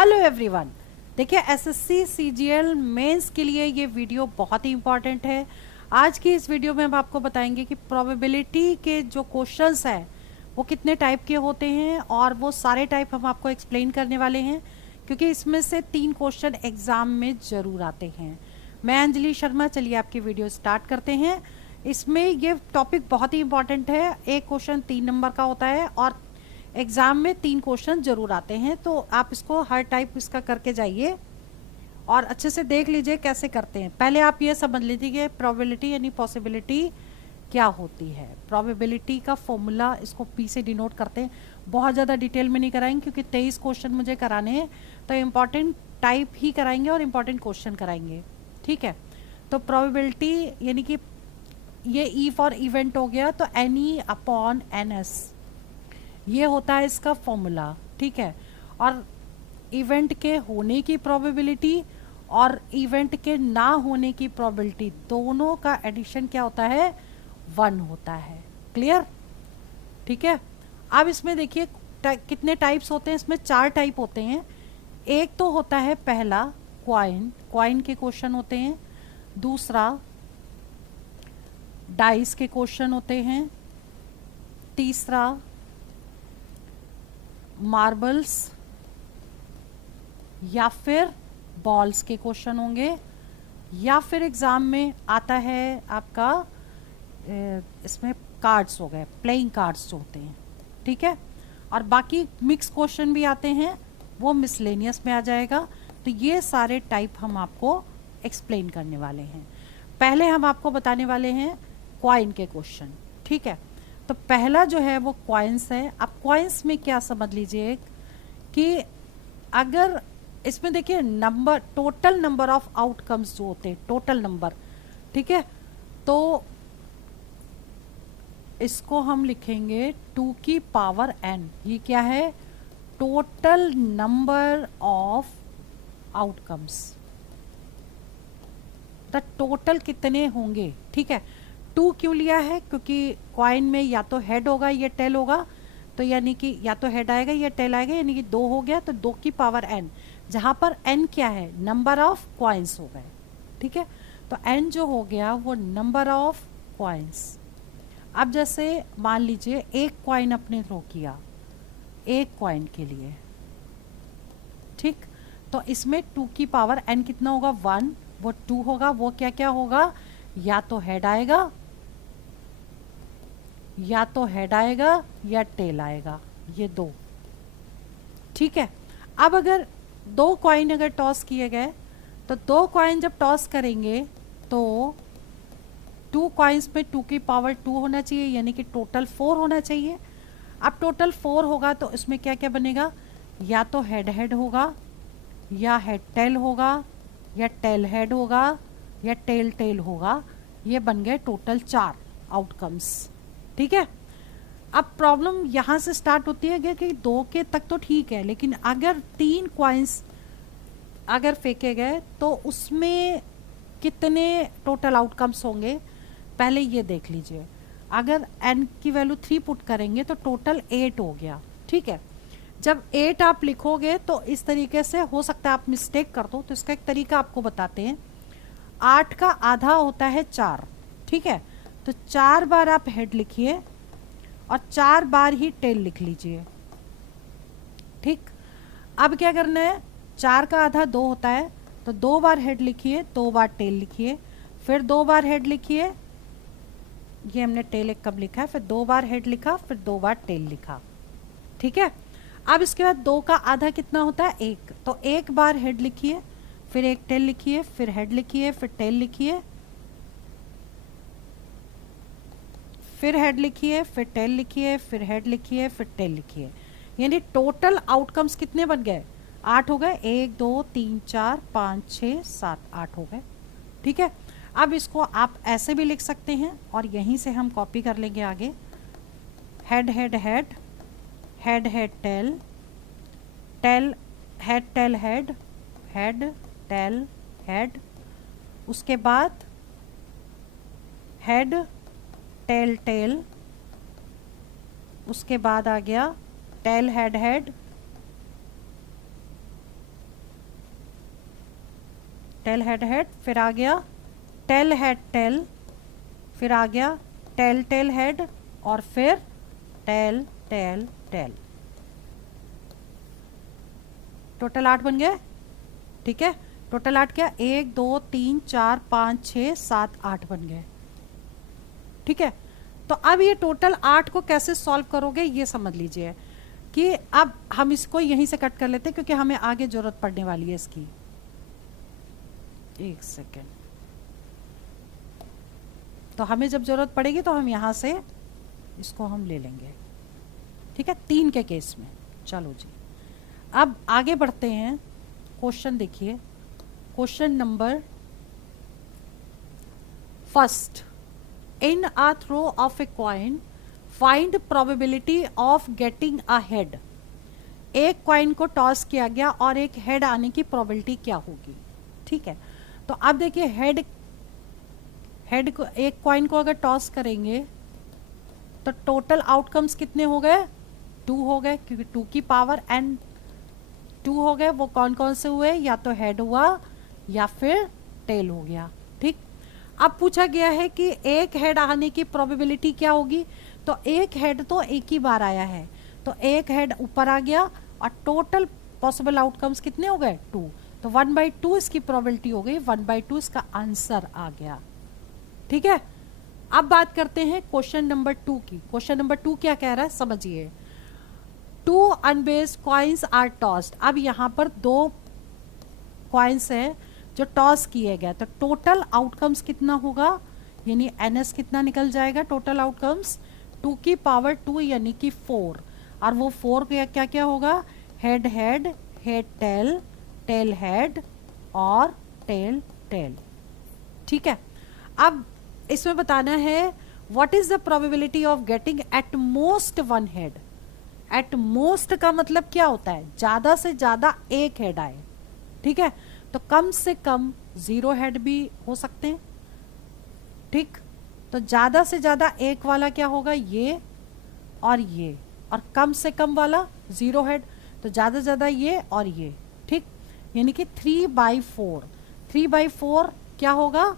Hello everyone. देखिए SSC CGL mains के लिए ये वीडियो बहुत ही इंपॉर्टेंट है। आज की इस वीडियो में हम आपको बताएंगे कि प्रोबेबिलिटी के जो क्वेश्चंस हैं वो कितने टाइप के होते हैं और वो सारे टाइप हम आपको एक्सप्लेन करने वाले हैं, क्योंकि इसमें से 3 क्वेश्चन एग्जाम में ज़रूर आते हैं। मैं अंजलि शर्मा, चलिए आपकी वीडियो स्टार्ट करते हैं। इसमें ये टॉपिक बहुत ही इंपॉर्टेंट है। एक क्वेश्चन 3 नंबर का होता है और एग्ज़ाम में 3 क्वेश्चन ज़रूर आते हैं, तो आप इसको हर टाइप इसका करके जाइए और अच्छे से देख लीजिए कैसे करते हैं। पहले आप ये समझ लीजिए कि प्रोबेबिलिटी यानी पॉसिबिलिटी क्या होती है। प्रोबेबिलिटी का फॉर्मूला इसको पी से डिनोट करते हैं। बहुत ज़्यादा डिटेल में नहीं कराएंगे क्योंकि 23 क्वेश्चन मुझे कराने हैं, तो इम्पॉर्टेंट टाइप ही कराएंगे और इम्पॉर्टेंट क्वेश्चन कराएंगे, ठीक है। तो प्रोबेबिलिटी यानी कि ये ई फॉर इवेंट हो गया, तो N E upon N S ये होता है इसका फॉर्मूला, ठीक है। और इवेंट के होने की प्रोबेबिलिटी और इवेंट के ना होने की प्रोबेबिलिटी दोनों का एडिशन क्या होता है, 1 होता है। क्लियर, ठीक है। अब इसमें देखिए कितने टाइप्स होते हैं। इसमें 4 टाइप होते हैं। एक तो होता है पहला क्वाइन के क्वेश्चन होते हैं। दूसरा डाइस के क्वेश्चन होते हैं। तीसरा मार्बल्स या फिर बॉल्स के क्वेश्चन होंगे। या फिर एग्जाम में आता है आपका इसमें कार्ड्स हो गए, प्लेइंग कार्ड्स जो होते हैं, ठीक है। और बाकी मिक्स क्वेश्चन भी आते हैं, वो मिसलेनियस में आ जाएगा। तो ये सारे टाइप हम आपको एक्सप्लेन करने वाले हैं। पहले हम आपको बताने वाले हैं क्वाइन के क्वेश्चन, ठीक है। तो पहला जो है वो क्वाइंस है। अब क्वाइंस में क्या समझ लीजिए कि अगर इसमें देखिए number, total number of outcomes जो होते हैं, टोटल नंबर, ठीक है। तो इसको हम लिखेंगे 2 की पावर n। ये क्या है, total number of outcomes. The total कितने होंगे, ठीक है। 2 क्यों लिया है, क्योंकि क्वाइन में या तो हेड होगा या टेल होगा, तो यानी कि या तो हेड आएगा या टेल आएगा, यानी कि 2 हो गया, तो 2 की पावर n, जहां पर n क्या है, नंबर ऑफ क्वाइंस हो गए, ठीक है। तो n जो हो गया वो नंबर ऑफ क्वाइंस। अब जैसे मान लीजिए एक क्वाइन अपने थ्रो किया, एक क्वाइन के लिए, ठीक। तो इसमें 2 की पावर n कितना होगा, 1, वो 2 होगा। वो क्या क्या होगा, या तो हेड आएगा, या तो हेड आएगा या टेल आएगा, ये 2, ठीक है। अब अगर 2 कॉइन अगर टॉस किए गए, तो 2 कॉइन जब टॉस करेंगे तो 2 कॉइन्स में 2 की पावर 2 होना चाहिए, यानी कि टोटल 4 होना चाहिए। अब टोटल 4 होगा तो इसमें क्या क्या बनेगा, या तो हेड हेड होगा, या हेड टेल होगा, या टेल हेड होगा, या टेल टेल होगा। ये बन गए टोटल 4 आउटकम्स, ठीक है। अब प्रॉब्लम यहाँ से स्टार्ट होती है कि 2 के तक तो ठीक है, लेकिन अगर 3 क्वाइंस अगर फेंके गए तो उसमें कितने टोटल आउटकम्स होंगे, पहले ये देख लीजिए। अगर n की वैल्यू 3 पुट करेंगे तो टोटल 8 हो गया, ठीक है। जब 8 आप लिखोगे तो इस तरीके से हो सकता है आप मिस्टेक कर दो, तो इसका एक तरीका आपको बताते हैं। 8 का आधा होता है 4, ठीक है। तो 4 बार आप हेड लिखिए और 4 बार ही टेल लिख लीजिए, ठीक। अब क्या करना है, 4 का आधा 2 होता है, तो 2 बार हेड लिखिए, 2 बार टेल लिखिए, फिर 2 बार हेड लिखिए। ये हमने टेल एक कब लिखा है, फिर 2 बार हेड लिखा, फिर 2 बार टेल लिखा, ठीक है। अब इसके बाद 2 का आधा कितना होता है, 1, तो 1 बार हेड लिखिए, फिर 1 टेल लिखिए, फिर हेड लिखिए, फिर टेल लिखिए, फिर हेड लिखिए, फिर टेल लिखिए, फिर हेड लिखिए, फिर टेल लिखिए। यानी टोटल आउटकम्स कितने बन गए, 8 हो गए। 1 2 3 4 5 6 7 8 हो गए, ठीक है। अब इसको आप ऐसे भी लिख सकते हैं और यहीं से हम कॉपी कर लेंगे आगे। Head head head, head head tail, tail head tail head, head tail head, उसके बाद हेड टेल टेल, उसके बाद आ गया tail head head, tail head head, फिर आ गया टेल हेड टेल, फिर आ गया टेल टेल हेड, और फिर टेल टेल टेल। टोटल 8 बन गए। ठीक है, टोटल 8 क्या, 1 2 3 4 5 6 7 8 बन गए। ठीक है, तो अब ये टोटल 8 को कैसे सॉल्व करोगे ये समझ लीजिए कि अब हम इसको यहीं से कट कर लेते हैं क्योंकि हमें आगे जरूरत पड़ने वाली है इसकी। एक सेकेंड, तो हमें जब जरूरत पड़ेगी तो हम यहां से इसको हम ले लेंगे। ठीक है, 3 के केस में। चलो जी, अब आगे बढ़ते हैं। क्वेश्चन देखिए, question number first, in a throw of a coin find probability of getting a head. एक कॉइन को टॉस किया गया और एक हेड आने की प्रोबेबिलिटी क्या होगी। ठीक है, तो अब देखिए हेड को, एक कॉइन को अगर टॉस करेंगे तो टोटल आउटकम्स कितने हो गए, 2 हो गए, क्योंकि 2 की पावर एन 2 हो गए। वो कौन कौन से हुए, या तो हेड हुआ या फिर टेल हो गया। ठीक, अब पूछा गया है कि एक हेड आने की प्रोबेबिलिटी क्या होगी। तो एक हेड तो एक ही बार आया है, तो एक हेड ऊपर आ गया और टोटल पॉसिबल आउटकम्स कितने हो गए, 2। तो 1/2 इसकी प्रोबेबिलिटी हो गई, 1/2 इसका आंसर आ गया। ठीक है, अब बात करते हैं क्वेश्चन नंबर 2 की। क्वेश्चन नंबर 2 क्या कह रहा है समझिए। 2 अनबेस्ड कॉइन्स आर टॉस्ड। अब यहां पर 2 कॉइन्स है जो टॉस किए गए, तो टोटल आउटकम्स कितना होगा, यानी एनएस कितना निकल जाएगा टोटल आउटकम्स, 2 की पावर 2 यानी कि 4। और वो 4 क्या क्या होगा, head head, head tail, tail head और टेल टेल। ठीक है, अब इसमें बताना है what is the probability of getting at most 1 head. At most का मतलब क्या होता है, ज्यादा से ज्यादा एक हेड आए। ठीक है, तो कम से कम 0 हेड भी हो सकते हैं। ठीक, तो ज्यादा से ज्यादा एक वाला क्या होगा, ये और ये, और कम से कम वाला 0 हेड, तो ज्यादा से ज्यादा ये और ये। ठीक, यानी कि 3/4। 3/4 क्या होगा,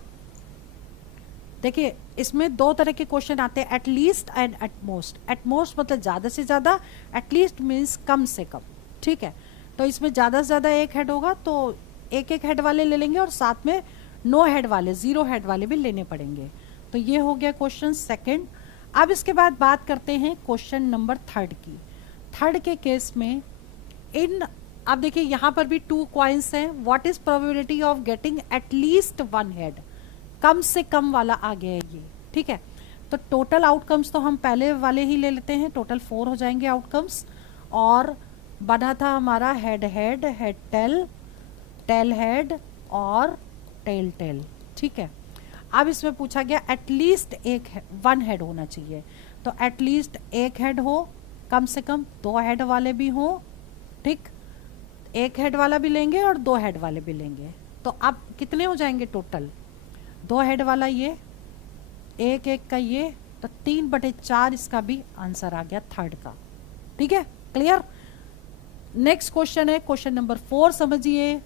देखिए इसमें 2 तरह के क्वेश्चन आते हैं, एटलीस्ट एंड एटमोस्ट। एटमोस्ट मतलब ज्यादा से ज्यादा, एटलीस्ट मीन्स कम से कम। ठीक है, तो इसमें ज्यादा से ज्यादा एक हेड होगा, तो एक एक हेड वाले ले लेंगे और साथ में नो हेड वाले, 0 हेड वाले भी लेने पड़ेंगे। तो ये हो गया क्वेश्चन सेकंड। अब इसके बाद बात करते हैं क्वेश्चन नंबर 3 की। 3 के केस में अब देखिए यहां पर भी 2 कॉइन्स हैं। What is probability of getting at least 1 head, कम से कम वाला आ गया है ये। ठीक है, तो टोटल आउटकम्स तो हम पहले वाले ही ले लेते हैं, टोटल 4 हो जाएंगे आउटकम्स। और बना था हमारा head head, head tail, tail head और टेल टेल। ठीक है, अब इसमें पूछा गया एटलीस्ट 1 हेड होना चाहिए, तो एटलीस्ट 1 हेड हो, कम से कम 2 हेड वाले भी हो। ठीक, 1 हेड वाला भी लेंगे और 2 हेड वाले भी लेंगे, तो अब कितने हो जाएंगे टोटल, 2 हेड वाला ये, 1 का ये, तो 3/4 इसका भी आंसर आ गया 3 का। ठीक है, क्लियर। नेक्स्ट क्वेश्चन है क्वेश्चन नंबर 4, समझिए।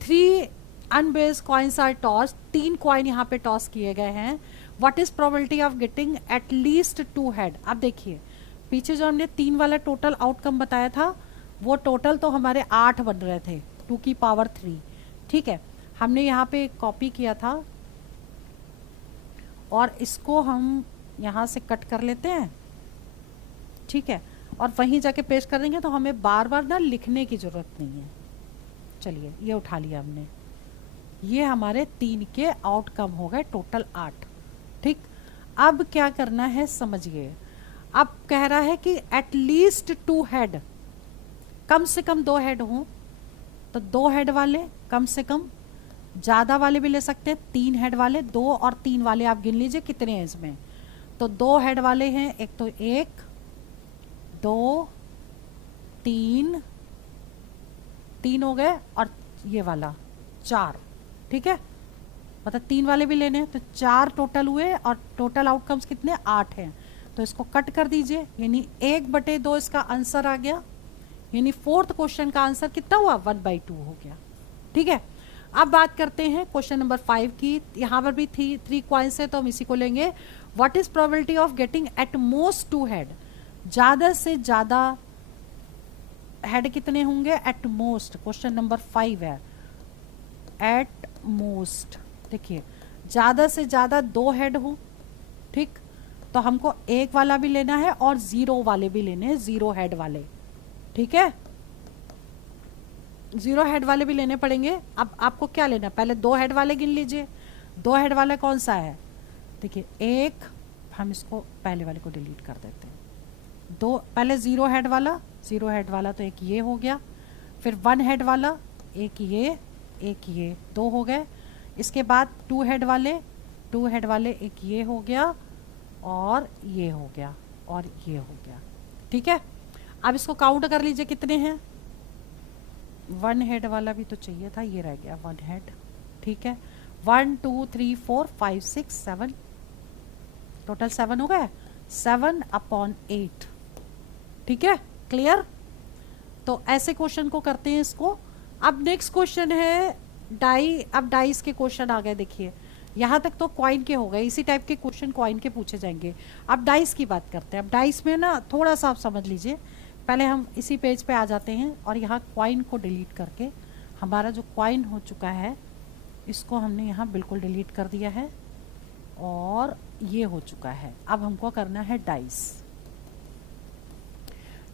3 unbiased coins are toss. 3 coin यहाँ पे टॉस किए गए हैं। What is probability of getting at least 2 head. अब देखिए पीछे जो हमने 3 वाला टोटल आउटकम बताया था, वो टोटल तो हमारे 8 बन रहे थे, 2 की पावर 3। ठीक है, हमने यहाँ पे कॉपी किया था और इसको हम यहाँ से कट कर लेते हैं। ठीक है, और वहीं जाके पेस्ट कर देंगे, तो हमें बार बार ना लिखने की जरूरत नहीं है। चलिए ये उठा लिया हमने, ये हमारे 3 के आउटकम हो गए टोटल 8। ठीक, अब क्या करना है समझिए। अब कह रहा है कि एटलीस्ट 2 हेड, कम से कम 2 हेड हो, तो 2 हेड वाले कम से कम, ज्यादा वाले भी ले सकते हैं, 3 हेड वाले, 2 और 3 वाले आप गिन लीजिए कितने हैं इसमें। तो 2 हेड वाले हैं, एक तो 1 2 3 3 हो गए, और ये वाला 4। ठीक है, मतलब 3 वाले भी लेने हैं, तो 4 टोटल हुए और टोटल आउटकम्स कितने 8 हैं। तो इसको कट कर दीजिए, यानी 1/2 इसका आंसर आ गया, यानी 4th क्वेश्चन का आंसर कितना हुआ 1/2 हो गया। ठीक है। अब बात करते हैं क्वेश्चन नंबर 5 की। यहाँ पर भी थ्री कॉइन्स है तो हम इसी को लेंगे। What is probability of getting at most 2 head? ज्यादा से ज्यादा हेड कितने होंगे? एट मोस्ट, क्वेश्चन नंबर 5 है एट मोस्ट। देखिए ज्यादा से ज्यादा 2 हेड हो, ठीक, तो हमको 1 वाला भी लेना है और 0 वाले भी लेने हैं, 0 हेड वाले, ठीक है, 0 हेड वाले भी लेने पड़ेंगे। अब आपको क्या लेना, पहले 2 हेड वाले गिन लीजिए। 2 हेड वाला कौन सा है? देखिए एक, हम इसको पहले वाले को डिलीट कर देते हैं। दो, पहले 0 हेड वाला, 0 हेड वाला तो एक ये हो गया, फिर 1 हेड वाला एक ये 2 हो गए। इसके बाद 2 हेड वाले, 2 हेड वाले एक ये हो गया और ये हो गया और ये हो गया, ठीक है। अब इसको काउंट कर लीजिए कितने हैं। 1 हेड वाला भी तो चाहिए था, ये रह गया 1 हेड, ठीक है। 1 2 3 4 5 6 7, टोटल 7 हो गए, 7/8, ठीक है, क्लियर। तो ऐसे क्वेश्चन को करते हैं इसको। अब नेक्स्ट क्वेश्चन है डाई। अब डाइस के क्वेश्चन आ गए, देखिए यहाँ तक तो कॉइन के हो गए, इसी टाइप के क्वेश्चन कॉइन के पूछे जाएंगे। अब डाइस की बात करते हैं। अब डाइस में ना थोड़ा सा आप समझ लीजिए, पहले हम इसी पेज पे आ जाते हैं और यहाँ कॉइन को डिलीट करके, हमारा जो कॉइन हो चुका है इसको हमने यहाँ बिल्कुल डिलीट कर दिया है और ये हो चुका है। अब हमको करना है डाइस।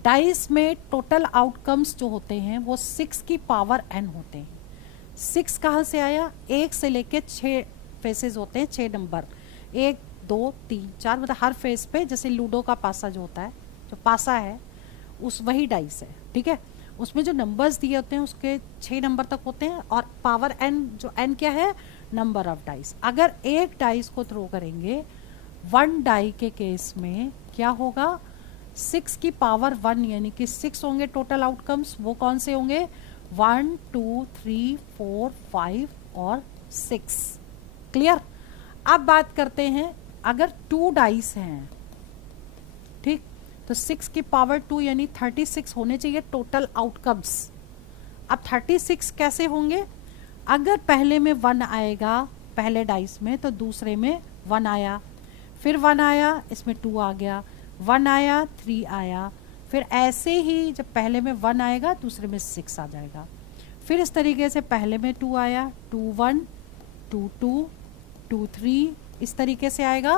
डाइस में टोटल आउटकम्स जो होते हैं वो 6 की पावर n होते हैं। 6 कहाँ से आया? 1 से लेके 6 फेसेस होते हैं, 6 नंबर, 1 2 3 4, मतलब हर फेस पे, जैसे लूडो का पासा जो होता है, जो पासा है उस वही डाइस है, ठीक है। उसमें जो नंबर्स दिए होते हैं उसके 6 नंबर तक होते हैं और पावर n, जो n क्या है? Number of dice. अगर एक डाइस को थ्रो करेंगे 1 डाई के केस में क्या होगा? 6 की पावर 1, यानी कि 6 होंगे टोटल आउटकम्स। वो कौन से होंगे? 1 2 3 4 5 और 6, क्लियर। अब बात करते हैं, अगर 2 डाइस हैं, ठीक, तो 6 की पावर 2 यानी 36 होने चाहिए टोटल आउटकम्स। अब 36 कैसे होंगे? अगर पहले में 1 आएगा पहले डाइस में, तो दूसरे में 1 आया, फिर 1 आया, इसमें 2 आ गया, 1 आया, 3 आया, फिर ऐसे ही जब पहले में 1 आएगा दूसरे में 6 आ जाएगा। फिर इस तरीके से पहले में 2 आया, 2 1 2 2 2 3, इस तरीके से आएगा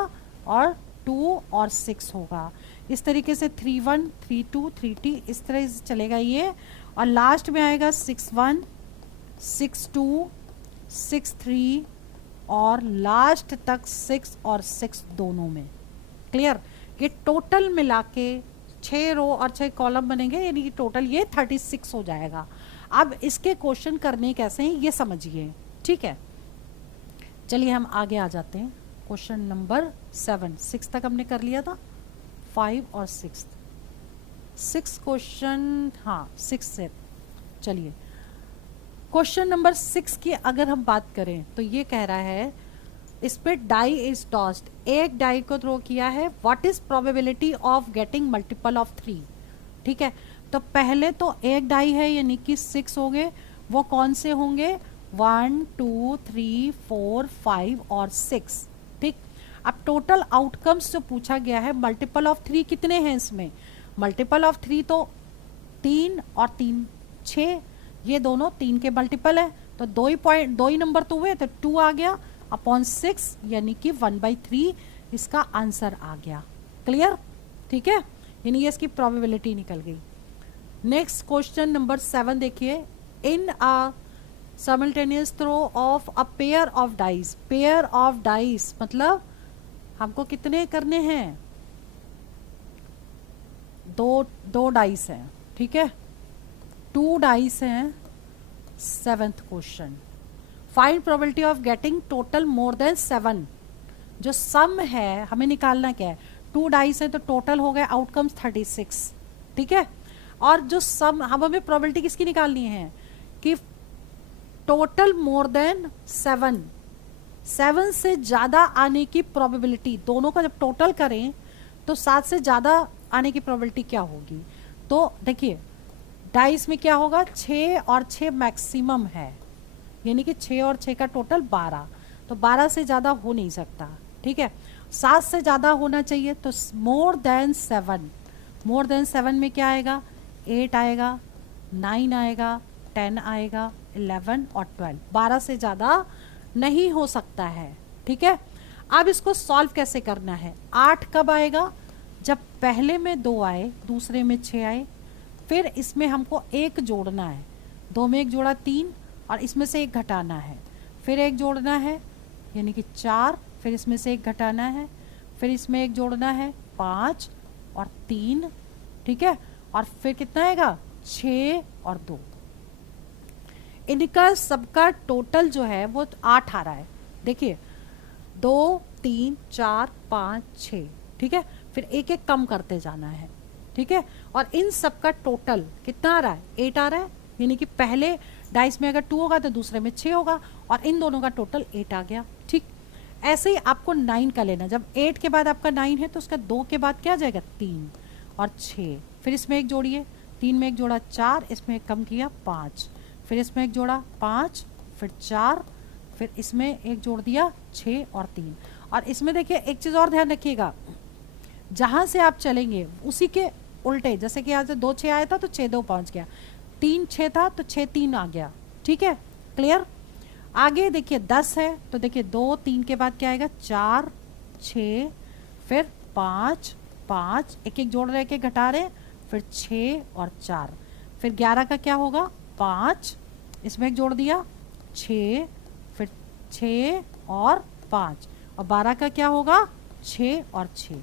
और 2 और 6 होगा। इस तरीके से 3 1 3 2 3 t, इस तरह से चलेगा ये। और लास्ट में आएगा 6 1 6 2 6 3 और लास्ट तक 6 और 6 दोनों में, क्लियर। ये टोटल मिला के 6 रो और 6 कॉलम बनेंगे, यानी कि टोटल ये 36 हो जाएगा। अब इसके क्वेश्चन करने कैसे हैं ये समझिए, ठीक है। चलिए हम आगे आ जाते हैं। क्वेश्चन नंबर 7, 6 तक हमने कर लिया था, 5 और 6 क्वेश्चन, हाँ 6 से। चलिए क्वेश्चन नंबर 6 की अगर हम बात करें तो ये कह रहा है इस पे डाई इज टॉस्ड, एक डाई को थ्रो किया है, what is probability of getting multiple of 3, ठीक है। तो पहले तो एक डाई है यानी कि 6 हो गए, वो कौन से होंगे? 1 2 3 4 5 और 6, ठीक। अब टोटल आउटकम्स जो पूछा गया है, मल्टीपल ऑफ 3 कितने हैं इसमें? मल्टीपल ऑफ 3 तो 3 और 3 6, ये दोनों 3 के मल्टीपल है, तो 2 ही नंबर तो हुए, तो 2 आ गया अपॉन 6, यानी कि 1/3 इसका आंसर आ गया, क्लियर, ठीक है। यानी ये इसकी प्रोबेबिलिटी निकल गई। नेक्स्ट क्वेश्चन नंबर 7 देखिए, in a simultaneous throw of a pair of dice. Pair of dice मतलब हमको कितने करने हैं? दो डाइस हैं, ठीक है, 2 डाइस हैं। 7th question, find probability of getting total more than 7। जो सम है हमें निकालना क्या है? 2 डाइस है तो टोटल हो गए आउटकम्स 36, ठीक है। और जो सम, हमें प्रोबेबिलिटी किसकी निकालनी है? कि टोटल मोर देन 7, 7 से ज्यादा आने की प्रोबेबिलिटी, दोनों का जब टोटल करें तो 7 से ज्यादा आने की प्रोबेबिलिटी क्या होगी? तो देखिए डाइस में क्या होगा? 6 और 6 मैक्सिमम है, यानी कि 6 और 6 का टोटल 12, तो 12 से ज़्यादा हो नहीं सकता, ठीक है। 7 से ज़्यादा होना चाहिए, तो मोर देन 7, मोर देन 7 में क्या आएगा, 8 आएगा, 9 आएगा, 10 आएगा, 11 और 12, 12 से ज़्यादा नहीं हो सकता है, ठीक है। अब इसको सॉल्व कैसे करना है, 8 कब आएगा, जब पहले में 2 आए, दूसरे में 6 आए, फिर इसमें हमको 1 जोड़ना है, 2 में 1 जोड़ा 3, और इसमें से 1 घटाना है, फिर 1 जोड़ना है यानी कि 4, फिर इसमें से 1 घटाना है, फिर इसमें 1 जोड़ना है 5 और 3, ठीक है, और फिर कितना आएगा 6 और 2, इनका सबका टोटल जो है वो 8 आ रहा है। देखिए 2 3 4 5 6, ठीक है, फिर एक एक कम करते जाना है, ठीक है, और इन सब का टोटल कितना आ रहा है, 8 आ रहा है, यानी कि पहले डाइस में अगर 2 होगा तो दूसरे में 6 होगा, और इन दोनों का टोटल 8 आ गया, ठीक। ऐसे ही आपको 9 का लेना, जब 8 के बाद आपका 9 है तो उसका 2 के बाद क्या आ जाएगा 3 और 6, फिर इसमें 1 जोड़िए, 3 में 1 जोड़ा 4, इसमें 1 कम किया 5, फिर इसमें 1 जोड़ा 5, फिर 4, फिर इसमें 1 जोड़ दिया 6 और 3, और इसमें देखिए एक चीज़ और ध्यान रखिएगा, जहाँ से आप चलेंगे उसी के उल्टे, जैसे कि यहाँ से 2 6 आया था तो 6 2 पहुँच गया, 3 6 था तो 6 3 आ गया, ठीक है, क्लियर। आगे देखिए 10 है तो देखिए 2 3 के बाद क्या आएगा 4 6, फिर 5 5, एक एक जोड़ रहे के घटा रहे, फिर 6 और 4, फिर 11 का क्या होगा 5, इसमें एक जोड़ दिया 6, फिर 6 और 5, और 12 का क्या होगा 6 और 6,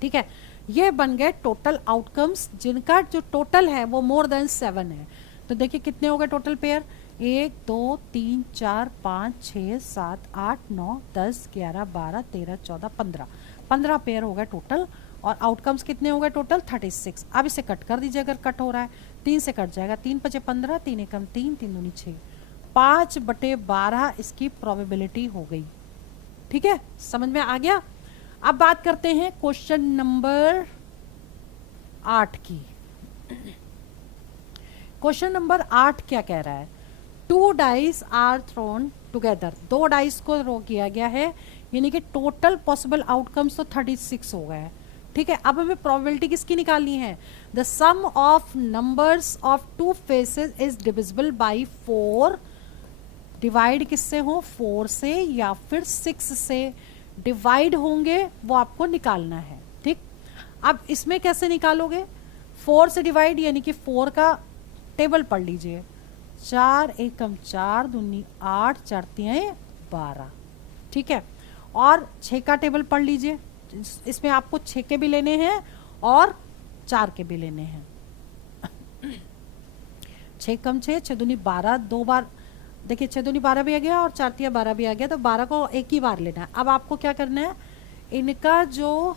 ठीक है। ये बन गए टोटल आउटकम्स जिनका जो टोटल है वो मोर देन 7 है। तो देखिए कितने हो गए टोटल पेयर, 1 2 3 4 5 6 7 8 9 10 11 12 13 14 15, 15 पेयर हो गए टोटल, और आउटकम्स कितने हो गए टोटल 36। अब इसे कट कर दीजिए, अगर कट हो रहा है 3 से कट जाएगा, 3 5 15, 3 एकम 3, 3 दूनी 6, 5/12 इसकी प्रोबेबिलिटी हो गई, ठीक है, समझ में आ गया। अब बात करते हैं क्वेश्चन नंबर 8 की। क्वेश्चन नंबर 8 क्या कह रहा है, 2 dice are thrown together, 2 dice को रो किया गया है, यानी कि टोटल पॉसिबल आउटकम्स तो 36 हो गए, ठीक है। अब हमें प्रोबेबिलिटी किसकी निकालनी है, the sum of numbers of 2 faces is divisible by 4, divide किससे हो 4 से या फिर 6 से डिवाइड होंगे, वो आपको निकालना है, ठीक। अब इसमें कैसे निकालोगे, 4 से डिवाइड यानी कि 4 का टेबल पढ़ लीजिए, 4 एकम 4 दूनी 8 4 3 12, ठीक है, और 6 का टेबल पढ़ लीजिए, इसमें आपको 6 के भी लेने हैं और 4 के भी लेने हैं, 6 कम 6 6 दूनी 12, 2 बार देखिए 6 दूनी 12 भी आ गया और 4 3 12 भी आ गया, तो 12 को एक ही बार लेना है। अब आपको क्या करना है, इनका जो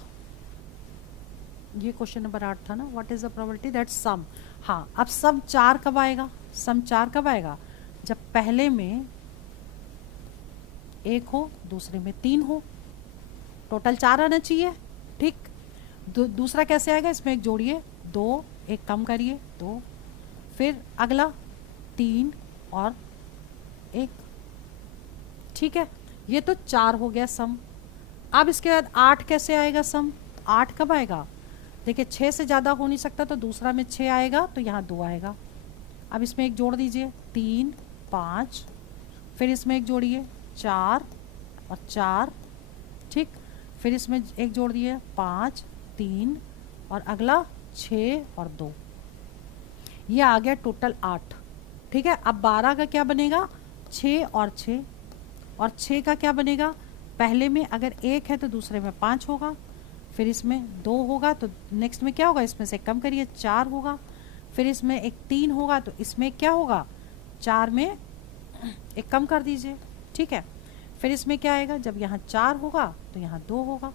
ये क्वेश्चन नंबर 8 था ना, what is the probability that sum, हाँ अब सम 4 कब आएगा, सम 4 कब आएगा, जब पहले में 1 हो दूसरे में 3 हो, टोटल 4 आना चाहिए, ठीक। दूसरा कैसे आएगा, इसमें 1 जोड़िए 2, 1 कम करिए 2, फिर अगला 3 और 1, ठीक है, ये तो 4 हो गया सम। अब इसके बाद 8 कैसे आएगा सम, 8 कब आएगा, देखिए 6 से ज़्यादा हो नहीं सकता, तो दूसरा में 6 आएगा तो यहाँ 2 आएगा, अब इसमें 1 जोड़ दीजिए 3 5, फिर इसमें 1 जोड़िए 4 और 4, ठीक, फिर इसमें 1 जोड़ दिए 5 3 और अगला 6 और 2, ये आ गया टोटल 8, ठीक है। अब 12 का क्या बनेगा, 6 और 6, और 6 का क्या बनेगा, पहले में अगर 1 है तो दूसरे में 5 होगा, फिर इसमें 2 होगा तो नेक्स्ट में क्या होगा, इसमें से कम करिए 4 होगा, फिर इसमें एक 3 होगा तो इसमें क्या होगा, 4 में एक कम कर दीजिए, ठीक है, फिर इसमें क्या आएगा, जब यहाँ 4 होगा तो यहाँ 2 होगा,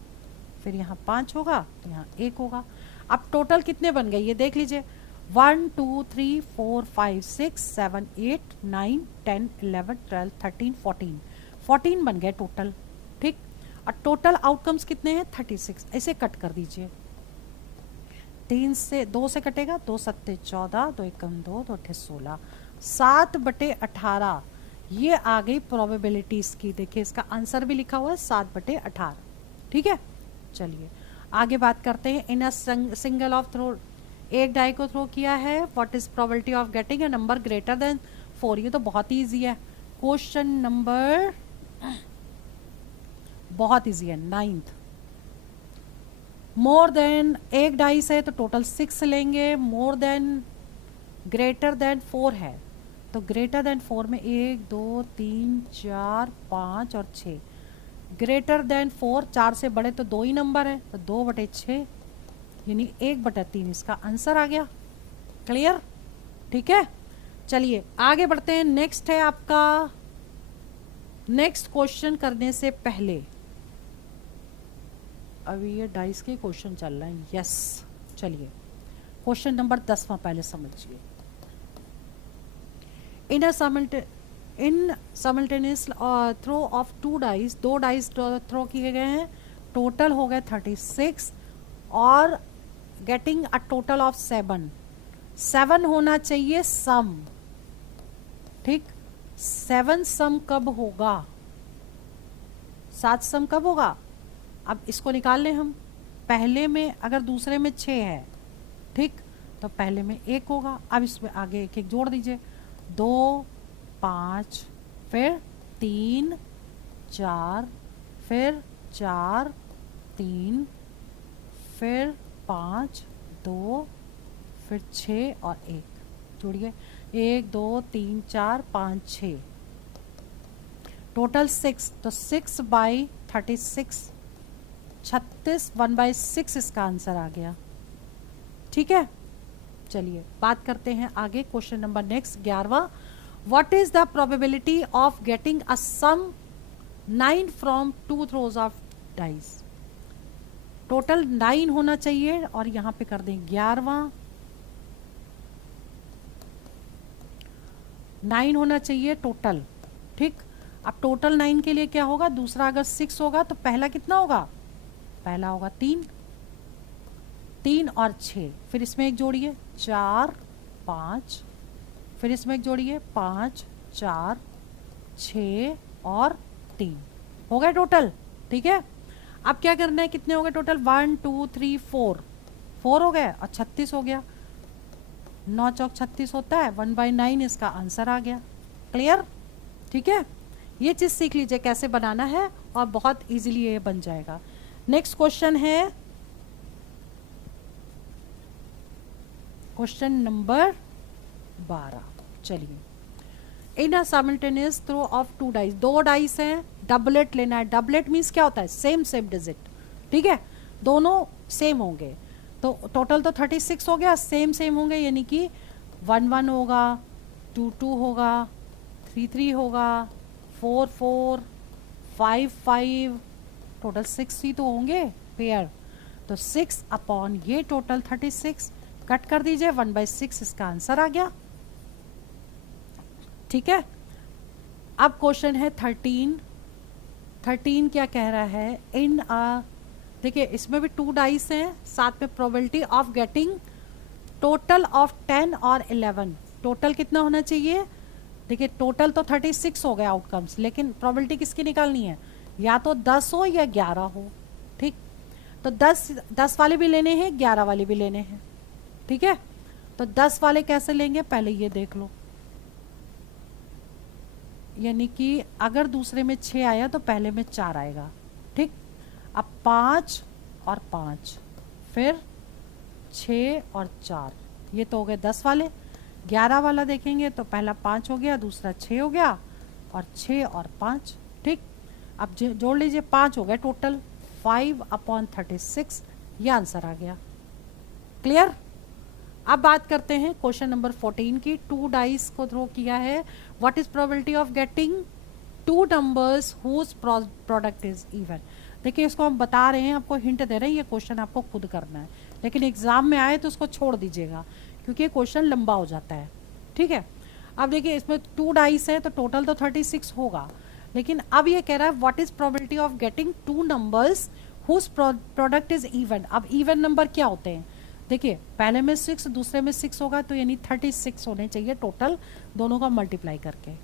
फिर यहाँ 5 होगा तो यहाँ 1 होगा। अब टोटल कितने बन गए ये देख लीजिए, 1 2 3 4 5 6 7 8 9 10 11 12 13 14, 14 बन गए टोटल, ठीक। और टोटल आउटकम्स कितने हैं 36, ऐसे कट कर दीजिए, 3 से 2 से कटेगा, 2 सत्ते 14, 2 एकम 2, 2 अट्ठे 16, 7/18 ये आ गई प्रोबेबिलिटीज की। देखिए इसका आंसर भी लिखा हुआ है 7/18। ठीक है, चलिए आगे बात करते हैं। इन अ सिंगल ऑफ थ्रो, एक डाई को थ्रो किया है, what is probability of getting a number greater than 4। ये तो बहुत ही ईजी है। क्वेश्चन नंबर बहुत ईजी है, 9th। मोर देन, एक डाइस है तो टोटल 6 लेंगे। मोर देन, ग्रेटर देन 4 है तो ग्रेटर देन 4 में 1 2 3 4 5 और 6। ग्रेटर देन 4, 4 से बड़े तो 2 ही नंबर है, तो 2/6 यानी 1/3 इसका आंसर आ गया। क्लियर? ठीक है, चलिए आगे बढ़ते हैं। नेक्स्ट है आपका, नेक्स्ट क्वेश्चन करने से पहले अभी ये डाइस के क्वेश्चन चल रहे हैं। यस, चलिए क्वेश्चन नंबर 10वां पहले समझिए। In simultaneous throw of 2 dice, 2 dice throw किए गए हैं, टोटल हो गए 36 और गेटिंग अ टोटल ऑफ 7। 7 होना चाहिए सम। ठीक, 7 सम कब होगा? 7 सम कब होगा? अब इसको निकाल लें हम। पहले में अगर दूसरे में 6 है, ठीक, तो पहले में 1 होगा। अब इसमें आगे एक एक जोड़ दीजिए, 2 5 फिर 3 4 फिर 4 3 फिर 5 2 फिर 6 और 1 जोड़िए, 1 2 3 4 5 6, टोटल 6, तो 6/36, 36 1/6 इसका आंसर आ गया। ठीक है, चलिए बात करते हैं आगे। क्वेश्चन नंबर नेक्स्ट 11वां, what is the probability of getting a sum 9 from 2 throws of dice. Total 9 होना चाहिए और यहां पे कर दें 11वां, 9 होना चाहिए टोटल। ठीक, अब टोटल 9 के लिए क्या होगा? दूसरा अगर 6 होगा तो पहला कितना होगा? पहला होगा 3, 3 और 6, फिर इसमें एक जोड़िए 4 5, फिर इसमें एक जोड़िए 5 4 6 और 3, हो गए टोटल। ठीक है, अब क्या करना है? कितने हो गए टोटल? 1 2 3 4 हो गए और 36 हो गया। 9 चौक 36 होता है, 1/9 इसका आंसर आ गया। क्लियर? ठीक है, ये चीज सीख लीजिए कैसे बनाना है और बहुत इजीली ये बन जाएगा। नेक्स्ट क्वेश्चन है क्वेश्चन नंबर 12। चलिए, in a simultaneous throw of 2 dice, 2 dice हैं, डबलेट लेना है। डबलेट मीन्स क्या होता है? Same same digit. ठीक है, दोनों सेम होंगे, तो टोटल तो 36 हो गया, सेम सेम होंगे, यानी कि 1 1 होगा, 2 2 होगा, 3 3 होगा, 4 4 5 5, टोटल 6 ही तो होंगे पेयर। तो 6 ये टोटल 36 कट कर दीजिए, 1/6 इसका आंसर आ गया। ठीक है, अब क्वेश्चन है 13। 13 क्या कह रहा है? इन देखिए इसमें भी 2 डाइस हैं, साथ में probability of getting total of 10 और 11। टोटल कितना होना चाहिए? देखिए टोटल तो 36 हो गया आउटकम्स, लेकिन प्रोबेबिलिटी किसकी निकालनी है? या तो 10 हो या 11 हो। ठीक, तो 10 वाले भी लेने हैं, 11 वाले भी लेने हैं। ठीक है, तो 10 वाले कैसे लेंगे पहले ये देख लो। यानी कि अगर दूसरे में 6 आया तो पहले में 4 आएगा। ठीक, अब 5 और 5 फिर 6 और 4, ये तो हो गए 10 वाले। 11 वाला देखेंगे तो पहला 5 हो गया, दूसरा 6 हो गया और 6 और 5। ठीक, अब जोड़ लीजिए, 5 हो गए टोटल, 5/36 ये आंसर आ गया। क्लियर? अब बात करते हैं क्वेश्चन नंबर 14 की। 2 डाइस को थ्रो किया है, what is probability of getting 2 numbers whose product is even. देखिए इसको हम बता रहे हैं, आपको हिंट दे रहे हैं, ये क्वेश्चन आपको खुद करना है, लेकिन एग्जाम में आए तो उसको छोड़ दीजिएगा क्योंकि ये क्वेश्चन लंबा हो जाता है। ठीक है, अब देखिए इसमें 2 डाइस है तो टोटल तो 36 होगा, लेकिन अब ये कह रहा है what is probability of getting 2 numbers whose product is even. अब इवन नंबर क्या होते हैं? देखिए पहले में 6, दूसरे में 6 होगा, तो यानी 36 होने चाहिए टोटल दोनों का मल्टीप्लाई करके।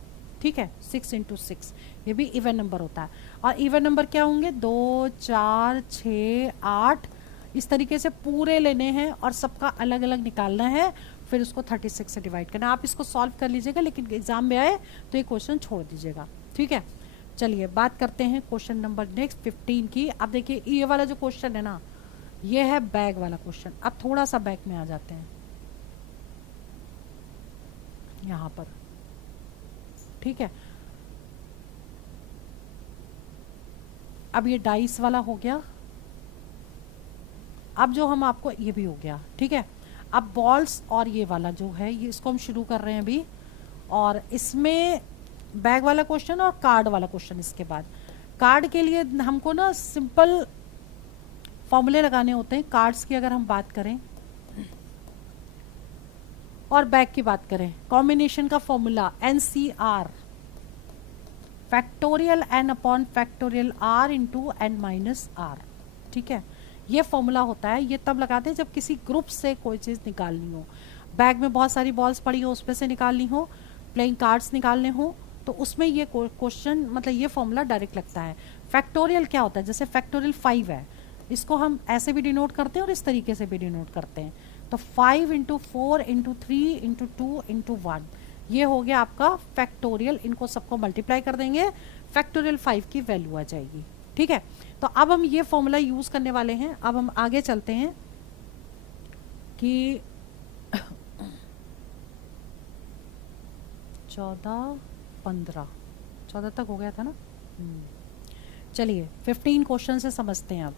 ठीक है, 6 इंटू 6, ये भी इवन नंबर होता है। और इवन नंबर क्या होंगे, 2 4 6 8, इस तरीके से पूरे लेने हैं और सबका अलग अलग निकालना है, फिर उसको 36 से डिवाइड करना। आप इसको सॉल्व कर लीजिएगा, लेकिन एग्जाम में आए तो ये क्वेश्चन छोड़ दीजिएगा, ठीक है। चलिए बात करते हैं क्वेश्चन नंबर नेक्स्ट 15 की। अब देखिए ये वाला जो क्वेश्चन है ना, ये है बैग वाला क्वेश्चन। अब थोड़ा सा बैग में आ जाते हैं यहाँ पर, ठीक है। अब ये डाइस वाला हो गया, अब जो हम आपको ये भी हो गया, ठीक है। अब बॉल्स और ये वाला जो है, ये इसको हम शुरू कर रहे हैं अभी, और इसमें बैग वाला क्वेश्चन और कार्ड वाला क्वेश्चन। इसके बाद कार्ड के लिए हमको ना सिंपल फॉर्मूले लगाने होते हैं कार्ड्स की। अगर हम बात करें और बैग की बात करें, कॉम्बिनेशन का formula NCR, factorial n upon factorial r into n minus R, ठीक है। ये फॉर्मूला होता है, ये तब लगाते हैं जब किसी ग्रुप से कोई चीज़ निकालनी हो। बैग में बहुत सारी बॉल्स पड़ी हो, उसमें से निकालनी हो, प्लेइंग कार्ड्स निकालने हो, तो उसमें ये क्वेश्चन मतलब ये फॉर्मूला डायरेक्ट लगता है। फैक्टोरियल क्या होता है, जैसे फैक्टोरियल 5 है, इसको हम ऐसे भी डिनोट करते हैं और इस तरीके से भी डिनोट करते हैं। तो 5 इंटू 4 इंटू 3 इंटू 2 इंटू 1, ये हो गया आपका फैक्टोरियल। इनको सबको मल्टीप्लाई कर देंगे, फैक्टोरियल 5 की वैल्यू आ जाएगी, ठीक है। तो अब हम ये फॉर्मूला यूज करने वाले हैं। अब हम आगे चलते हैं कि 14 तक हो गया था ना। चलिए 15 क्वेश्चन से समझते हैं। अब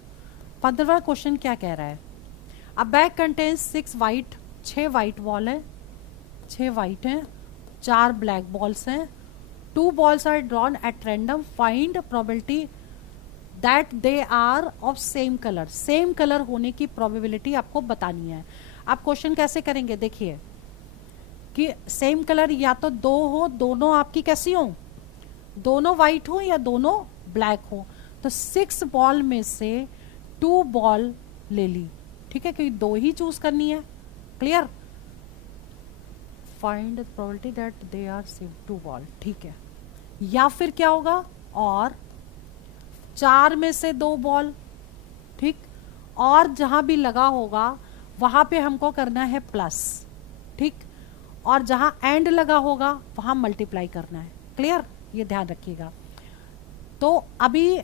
15वां क्वेश्चन क्या कह रहा है। अब bag contains 6 white, 6 white ball है, 6 वाइट हैं, 4 ब्लैक बॉल्स हैं, 2 balls are drawn at random, find probability that they are of same colour. Same colour होने की प्रोबेबिलिटी आपको बतानी है। आप क्वेश्चन कैसे करेंगे, देखिए कि सेम कलर या तो दो हो, दोनों आपकी कैसी हो, दोनों वाइट हो या दोनों ब्लैक हो। तो 6 बॉल में से 2 बॉल ले ली, ठीक है, क्योंकि 2 ही चूज करनी है। Clear, find probability that they are same 2 ball, ठीक है। या फिर क्या होगा, और 4 में से 2 बॉल, ठीक, और जहां भी लगा होगा वहां पे हमको करना है प्लस, ठीक, और जहां एंड लगा होगा वहां मल्टीप्लाई करना है। क्लियर, ये ध्यान रखिएगा। तो अभी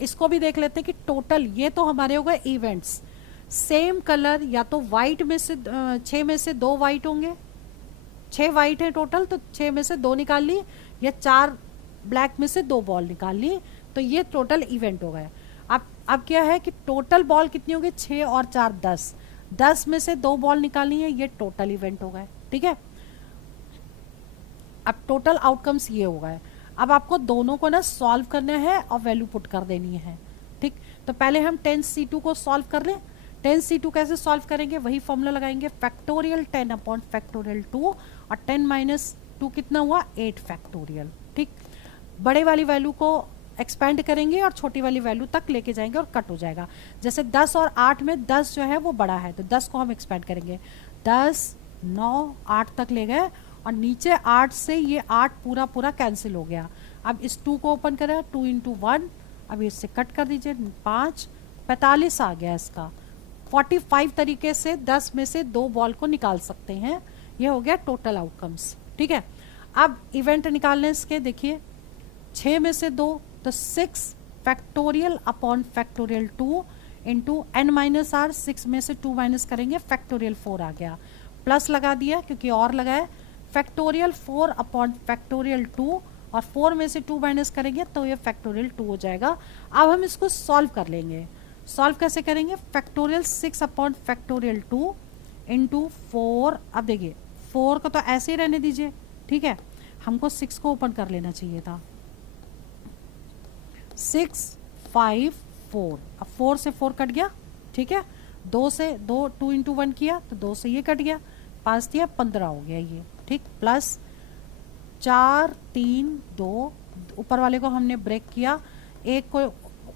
इसको भी देख लेते हैं कि टोटल, ये तो हमारे हो गए इवेंट्स। सेम कलर या तो वाइट में से 6 में से 2 वाइट होंगे, 6 वाइट है टोटल, तो 6 में से 2 निकाल ली, या 4 ब्लैक में से 2 बॉल निकाल ली, तो ये टोटल इवेंट हो गए। अब क्या है कि टोटल बॉल कितनी होगी, 6 और 4 10, 10 में से 2 बॉल निकालनी है, ये टोटल इवेंट हो गए, ठीक है। अब टोटल आउटकम्स ये हो गए। अब आपको दोनों को ना सॉल्व करना है और वैल्यू पुट कर देनी है, ठीक। तो पहले हम 10C2 को सॉल्व कर लें। 10C2 कैसे सॉल्व करेंगे, वही फॉर्मूला लगाएंगे, फैक्टोरियल 10 अपॉन फैक्टोरियल 2, और 10 माइनस 2 कितना हुआ, 8 फैक्टोरियल, ठीक। बड़े वाली वैल्यू को एक्सपेंड करेंगे और छोटी वाली वैल्यू तक लेके जाएंगे और कट हो जाएगा। जैसे 10 और 8 में 10 जो है वो बड़ा है, तो 10 को हम एक्सपेंड करेंगे, 10 9 8 तक ले गए, और नीचे 8 से ये 8 पूरा पूरा कैंसिल हो गया। अब इस 2 को ओपन करें, 2 इंटू 1, अब इससे कट कर दीजिए, 5 45 आ गया इसका। 45 तरीके से 10 में से 2 बॉल को निकाल सकते हैं। ये हो गया टोटल आउटकम्स, ठीक है। अब इवेंट निकालने इसके, देखिए 6 में से 2, तो 6 factorial upon factorial 2 into n minus R, 6 में से 2 माइनस करेंगे, फैक्टोरियल 4 आ गया, प्लस लगा दिया क्योंकि और लगाए, फैक्टोरियल 4 अपॉन फैक्टोरियल 2, और 4 में से 2 माइनस करेंगे तो ये फैक्टोरियल 2 हो जाएगा। अब हम इसको सॉल्व कर लेंगे। सॉल्व कैसे करेंगे, फैक्टोरियल 6 अपॉन फैक्टोरियल 2 इंटू 4। अब देखिए 4 को तो ऐसे ही रहने दीजिए, ठीक है, हमको 6 को ओपन कर लेना चाहिए था। 6 5 4, अब 4 से 4 कट गया, ठीक है, 2 से 2 इंटू 1 किया तो 2 से ये कट गया, 5 दिया 15 हो गया ये, ठीक, प्लस 4 3 2, ऊपर वाले को हमने ब्रेक किया, एक को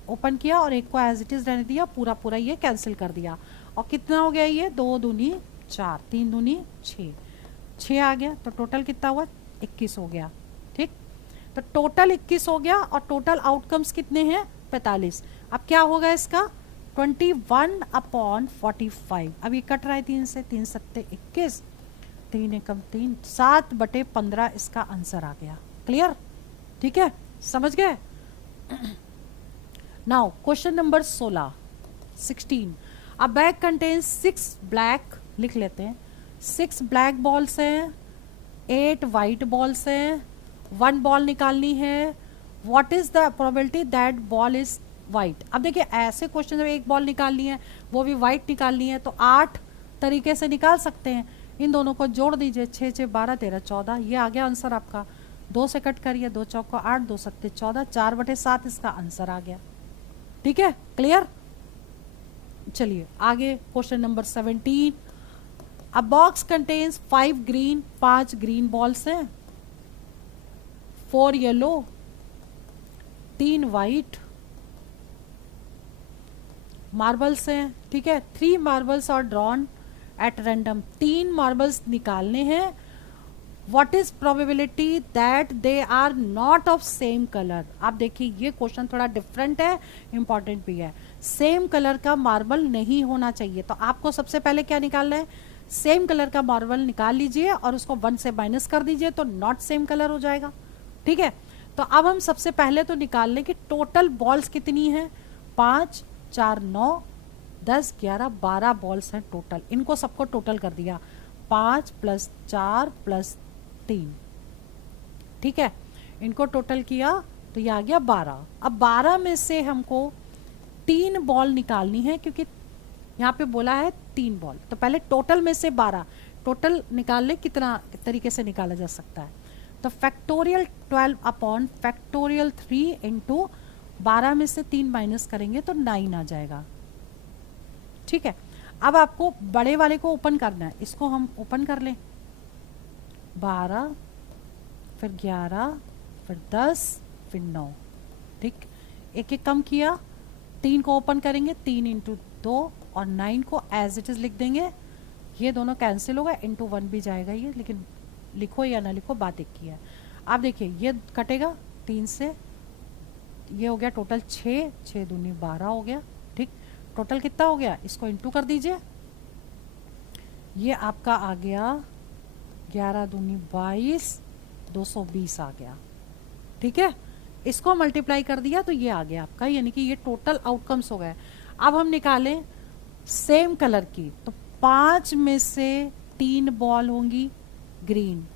ओपन किया और एक को एज इट इज रहने दिया, पूरा पूरा ये कैंसिल कर दिया, और कितना हो गया ये, 2 दूनी 4, 3 दूनी 6 आ गया, तो टोटल कितना हुआ 21 हो गया, ठीक। तो टोटल 21 हो गया और टोटल आउटकम्स कितने हैं 45। अब क्या होगा इसका 21/45। अब ये कट रहा है 3 से, 3 सत्ते 21, 3 एकम 3, 7/15 इसका आंसर आ गया। क्लियर? ठीक है, समझ गए? Now question number 16। अ बैग कंटेन्स 6 ब्लैक, लिख लेते हैं, 6 ब्लैक बॉल्स हैं, 8 वाइट बॉल्स हैं, 1 बॉल निकालनी है। What is the probability that ball is white? अब देखिए ऐसे क्वेश्चन जब एक बॉल निकालनी है वो भी वाइट निकालनी है तो 8 तरीके से निकाल सकते हैं। इन दोनों को जोड़ दीजिए, 6 6 12 13 14, ये आ गया आंसर आपका। 2 से कट करिए, 2 चौको 8, 2 सत्ते 14, 4/7 इसका आंसर आ गया। ठीक है, क्लियर? चलिए आगे क्वेश्चन नंबर 17। अ box contains 5 green, 5 green balls हैं, 4 येलो, 3 वाइट मार्बल्स हैं। ठीक है, 3 marbles are drawn at random, 3 marbles निकालने हैं। What is probability that they are not of same colour? आप देखिए ये क्वेश्चन थोड़ा डिफरेंट है, इंपॉर्टेंट भी है। सेम कलर का मार्बल नहीं होना चाहिए, तो आपको सबसे पहले क्या निकालना है, सेम कलर का मार्बल निकाल लीजिए और उसको 1 से माइनस कर दीजिए तो नॉट सेम कलर हो जाएगा। ठीक है, तो अब हम सबसे पहले तो निकाल लें कि टोटल बॉल्स कितनी है। 5 4 9 10 11 12 बॉल्स हैं टोटल। इनको सबको टोटल कर दिया, 5 + 4 + 3। ठीक है, इनको टोटल किया तो ये आ गया 12। अब 12 में से हमको 3 बॉल निकालनी है क्योंकि यहाँ पे बोला है 3 बॉल, तो पहले टोटल में से 12 टोटल निकाल ले। कितना तरीके से निकाला जा सकता है, तो फैक्टोरियल 12/3 इंटू 12 में से 3 माइनस करेंगे तो 9 आ जाएगा। ठीक है, अब आपको बड़े वाले को ओपन करना है, इसको हम ओपन कर लें। 12 फिर 11 फिर 10 फिर 9। ठीक, एक एक कम किया, 3 को ओपन करेंगे, 3 इंटू 2 और 9 को एज इट इज लिख देंगे। ये दोनों कैंसिल होगा, इंटू 1 भी जाएगा ये, लेकिन लिखो या ना लिखो बात एक की है। आप देखिए ये कटेगा 3 से, ये हो गया टोटल 6, 6 दूनी 12 हो गया। ठीक, टोटल कितना हो गया, इसको इंटू कर दीजिए, ये आपका आ गया 11 दूनी 22, 220 आ गया। ठीक है, इसको मल्टीप्लाई कर दिया तो ये आ गया आपका, यानी कि ये टोटल आउटकम्स हो गए। अब हम निकालें सेम कलर की, तो 5 में से 3 बॉल होंगी ग्रीन,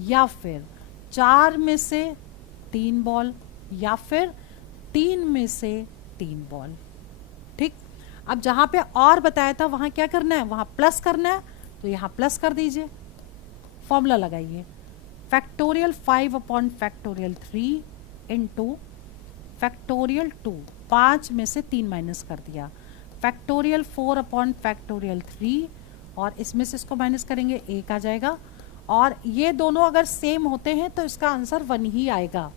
या फिर 4 में से 3 बॉल, या फिर 3 में से 3 बॉल। ठीक, अब जहां पे और बताया था वहां क्या करना है, वहां प्लस करना है, तो यहां प्लस कर दीजिए, फॉर्मूला लगाइए। फैक्टोरियल 5/3 इंटू फैक्टोरियल 2, 5 में से 3 माइनस कर दिया, फैक्टोरियल 4/3 और इसमें से इसको माइनस करेंगे 1 आ जाएगा। और ये दोनों अगर सेम होते हैं तो इसका आंसर 1 ही आएगा।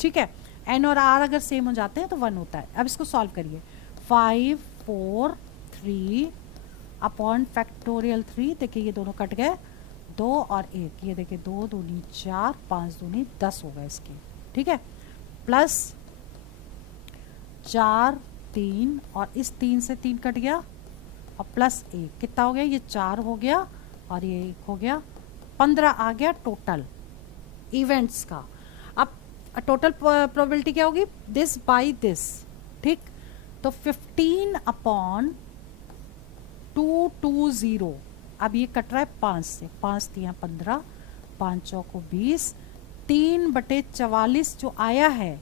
ठीक है, n और r अगर सेम हो जाते हैं तो 1 होता है। अब इसको सॉल्व करिए, 5 4 3/3, देखिए ये दोनों कट गए, 2 और 1, ये देखिए 2 दूनी 4, 5 दूनी 10 हो गए इसके। ठीक है, प्लस 4 3 और इस 3 से 3 कट गया और प्लस 1 कितना हो गया, ये 4 हो गया और ये 1 हो गया, 15 आ गया टोटल इवेंट्स का। अब टोटल प्रोबेबिलिटी क्या होगी, दिस बाई दिस। ठीक, तो 15/220। अब ये कट रहा है 5 से, 5 3 15, 5 चौको 20, 3/44 जो आया है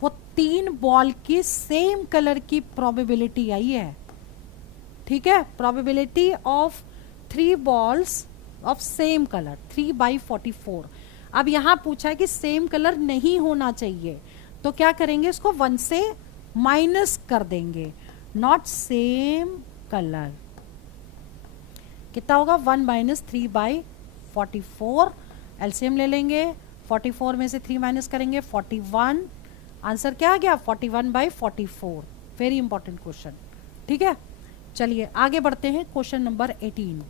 वो 3 बॉल की सेम कलर की प्रोबेबिलिटी आई है। ठीक है, probability of 3 balls of same colour, 3/44। अब यहां पूछा है कि सेम कलर नहीं होना चाहिए, तो क्या करेंगे, इसको 1 से माइनस कर देंगे, नॉट सेम कलर। कितना होगा, 1 - 3/44। एलसीएम ले लेंगे, 44 में से 3 माइनस करेंगे 41। आंसर क्या आ गया, 41/44। Very important question. ठीक है, चलिए आगे बढ़ते हैं। Question number 18।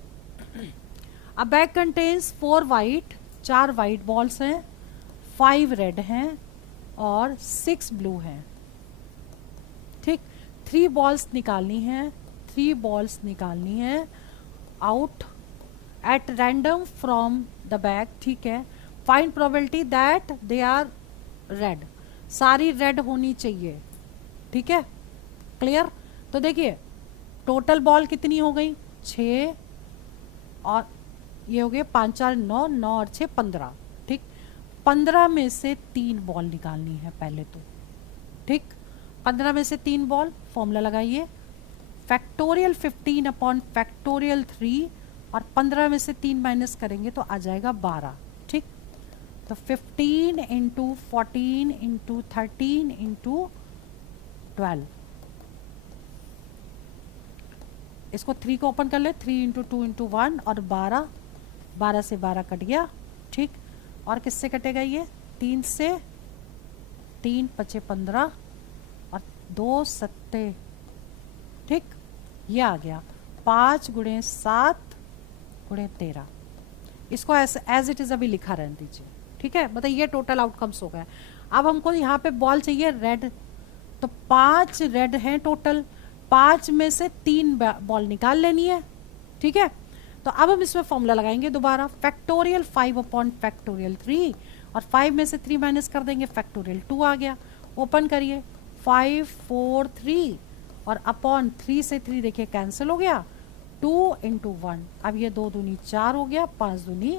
अ bag contains 4 white, 4 white balls हैं, 5 रेड हैं और 6 ब्लू हैं। ठीक, 3 बॉल्स निकालनी है, 3 बॉल्स निकालनी है out at random from the bag. ठीक है, find probability that they are red, सारी रेड होनी चाहिए। ठीक है, क्लियर। तो देखिए टोटल बॉल कितनी हो गई, 6 और ये हो गए 5 4 9, 9 और 6 15। ठीक, 15 में से 3 बॉल निकालनी है पहले तो। ठीक, 15 में से 3 बॉल, फॉर्मूला लगाइए फैक्टोरियल 15 अपॉन फैक्टोरियल 3 और 15 में से 3 माइनस करेंगे तो आ जाएगा 12। ठीक, तो 15 इंटू 14 इंटू 13 इंटू 12, इसको 3 को ओपन कर ले, 3 इंटू 2 इंटू 1 और 12, 12 से 12 कट गया। ठीक, और किससे कटेगा ये, 3 से, 3 पचे 15 और 2 सत्ते। ठीक, ये आ गया 5 गुणे 7 गुणे 13। इसको एज इट इज अभी लिखा रहने दीजिए। ठीक है, मतलब ये टोटल आउटकम्स हो गए। अब हमको यहाँ पे बॉल चाहिए रेड, तो 5 रेड हैं टोटल, 5 में से 3 बॉल निकाल लेनी है। ठीक है, तो अब हम इसमें फॉर्मूला लगाएंगे दोबारा फैक्टोरियल 5 अपॉन फैक्टोरियल 3 और 5 में से 3 माइनस कर देंगे, फैक्टोरियल 2 आ गया। ओपन करिए 5 4 3 और अपॉन 3 से 3 देखिए कैंसिल हो गया, 2 इंटू 1। अब ये 2 दूनी 4 हो गया, 5 दूनी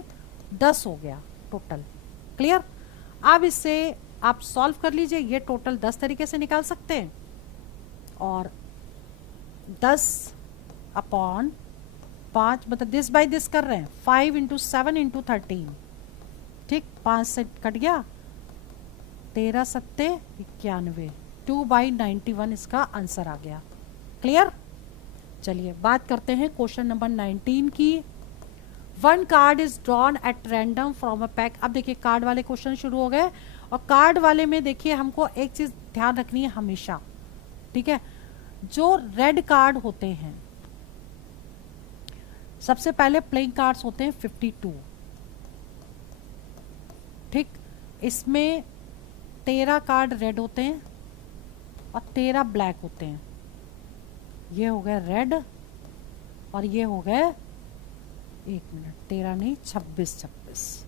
10 हो गया टोटल। क्लियर। अब इससे आप सॉल्व कर लीजिए, ये टोटल 10 तरीके से निकाल सकते हैं और 10 अपॉन 5 मतलब दिस बाई दिस कर रहे हैं, 5 इंटू 7 इंटू 13। ठीक, 5 से कट गया, 13 सत्ते 91, 2/91 इसका आंसर आ गया। क्लियर। चलिए बात करते हैं क्वेश्चन नंबर 19 की। 1 card is drawn at random from a pack. अब देखिए कार्ड वाले क्वेश्चन शुरू हो गए और कार्ड वाले में देखिए हमको एक चीज ध्यान रखनी है हमेशा। ठीक है, जो रेड कार्ड होते हैं, सबसे पहले प्लेइंग कार्ड्स होते हैं 52। ठीक, इसमें 13 कार्ड रेड होते हैं और 13 ब्लैक होते हैं। ये हो गए रेड और ये हो गए, 1 मिनट, 13 नहीं 26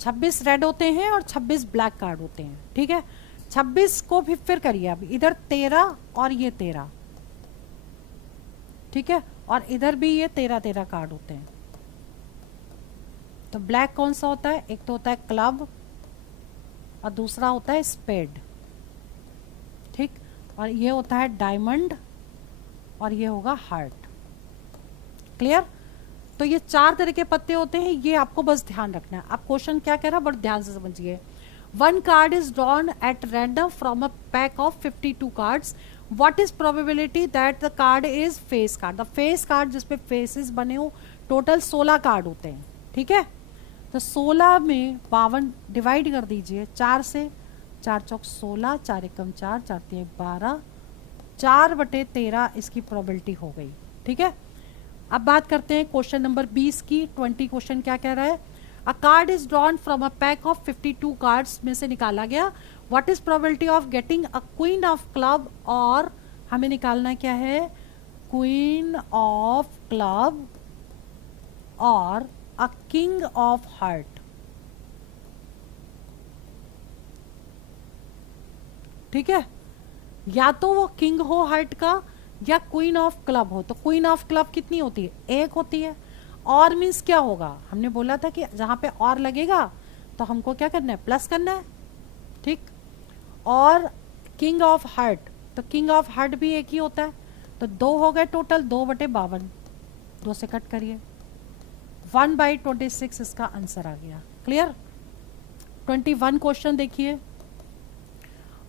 26 रेड होते हैं और 26 ब्लैक कार्ड होते हैं। ठीक है, 26 को भी फिर करिए, अब इधर 13 और ये 13। ठीक है, और इधर भी ये 13 कार्ड होते हैं। तो ब्लैक कौन सा होता है, एक तो होता है क्लब और दूसरा होता है स्पेड। ठीक, और ये होता है डायमंड और ये होगा हार्ट। क्लियर। तो ये 4 तरह के पत्ते होते हैं, ये आपको बस ध्यान रखना है। अब क्वेश्चन क्या कह रहा है, बड़ा ध्यान से समझिए। 1 card is drawn at random from a pack of 52 cards. What is probability that the card is face card. The face card जिसपे फेसेस बने हो, टोटल 16 कार्ड होते हैं। ठीक है, तो 16 में 52 डिवाइड कर दीजिए 4 से, 4 चौक 16, 4 एकम 4, 4 3 12, 4/13 इसकी प्रोबेबिलिटी हो गई। ठीक है, अब बात करते हैं क्वेश्चन नंबर 20 की। 20 क्वेश्चन क्या कह रहा है, अ card is drawn from a pack of 52 cards में से निकाला गया। What is probability of getting a queen of club, और हमें निकालना क्या है, क्वीन ऑफ क्लब और अ किंग ऑफ हार्ट। ठीक है, या तो वो किंग हो हार्ट का या क्वीन ऑफ क्लब हो। तो क्वीन ऑफ क्लब कितनी होती है, 1 होती है। और मीन्स क्या होगा, हमने बोला था कि जहां पे और लगेगा तो हमको क्या करना है, प्लस करना है। ठीक, और किंग ऑफ हार्ट, तो किंग ऑफ हार्ट भी 1 ही होता है। तो 2 हो गए टोटल, 2/52, 2 से कट करिए, 1/26 इसका आंसर आ गया। क्लियर। 21 क्वेश्चन देखिए।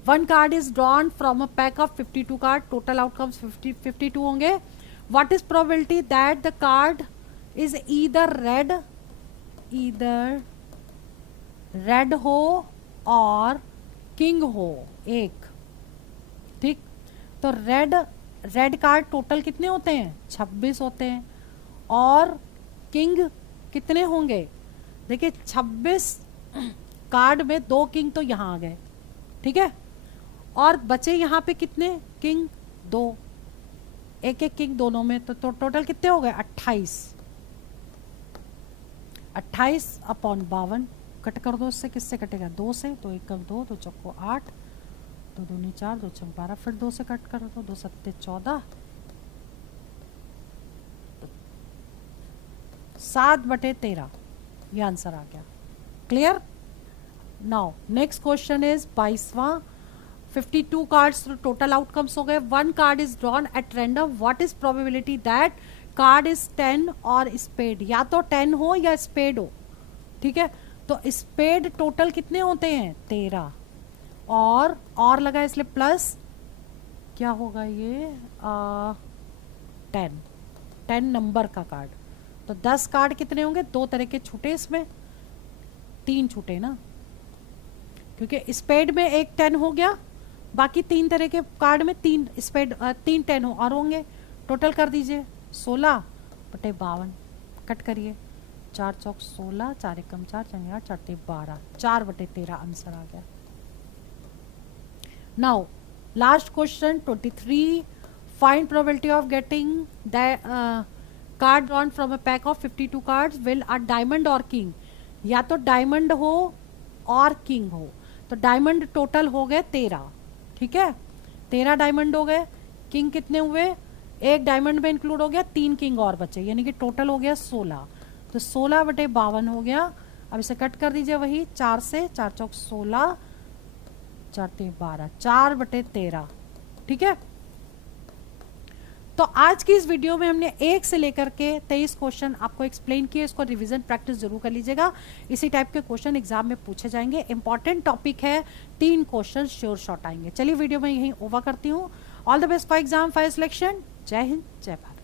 1 card is drawn from a pack of 52 card, total outcomes 52 होंगे। What is probability that the card is either red हो और किंग हो 1। ठीक, तो रेड कार्ड टोटल कितने होते हैं, 26 होते हैं, और किंग कितने होंगे? देखिए 26 कार्ड में 2 किंग तो यहाँ आ गए, ठीक है, और बचे यहाँ पे कितने किंग? 2, एक एक किंग दोनों में, तो टोटल कितने हो गए? 28। 28 अपॉन 52 कट कर दो, इससे किससे कटेगा? 2 से, तो 1 कम 2, 2 चौको 8, 2 दूनी 4, 2 छक 12, फिर 2 से कट कर दो, 2 सत्ते 14, 7/13, ये आंसर आ गया। Clear? Now next question is 22वां। 52 कार्ड्स टोटल आउटकम्स हो गए। 1 card is drawn at random, what is probability that card is 10 और स्पेड? या तो 10 हो या स्पेड हो, ठीक है। तो स्पेड टोटल कितने होते हैं? 13, और लगा इसलिए प्लस क्या होगा ये 10 नंबर का कार्ड। तो 10 कार्ड कितने होंगे? 2 तरह के छूटे, इसमें 3 छूटे ना, क्योंकि स्पेड में एक 10 हो गया, बाकी 3 तरह के कार्ड में 3 स्पेड 3 10 और होंगे। टोटल कर दीजिए 16/52, कट करिए, 4 चौक 16, 4 एकम 4, 4 8, 4 ते 12, 4/13 आंसर आ गया। Now last question 23, find probability of getting the card drawn from a pack of 52 cards, will a diamond और किंग? या तो डायमंड हो और किंग हो। तो डायमंड टोटल हो गए 13, ठीक है, 13 डायमंड हो गए। किंग कितने हुए? एक डायमंड में इंक्लूड हो गया, 3 किंग और बचे, यानी कि टोटल हो गया 16। तो 16/52 हो गया। अब इसे कट कर दीजिए, वही 4 से, 4 चौक 16, 4 ते 12, 4/13, ठीक है। तो आज की इस वीडियो में हमने 1 से लेकर के 23 क्वेश्चन आपको एक्सप्लेन किए। इसको रिवीजन प्रैक्टिस जरूर कर लीजिएगा, इसी टाइप के क्वेश्चन एग्जाम में पूछे जाएंगे। इंपॉर्टेंट टॉपिक है, 3 क्वेश्चन श्योर शॉर्ट आएंगे। चलिए वीडियो में यहीं ओवर करती हूँ। All the best for exam, for selection. जय हिंद, जय भारत।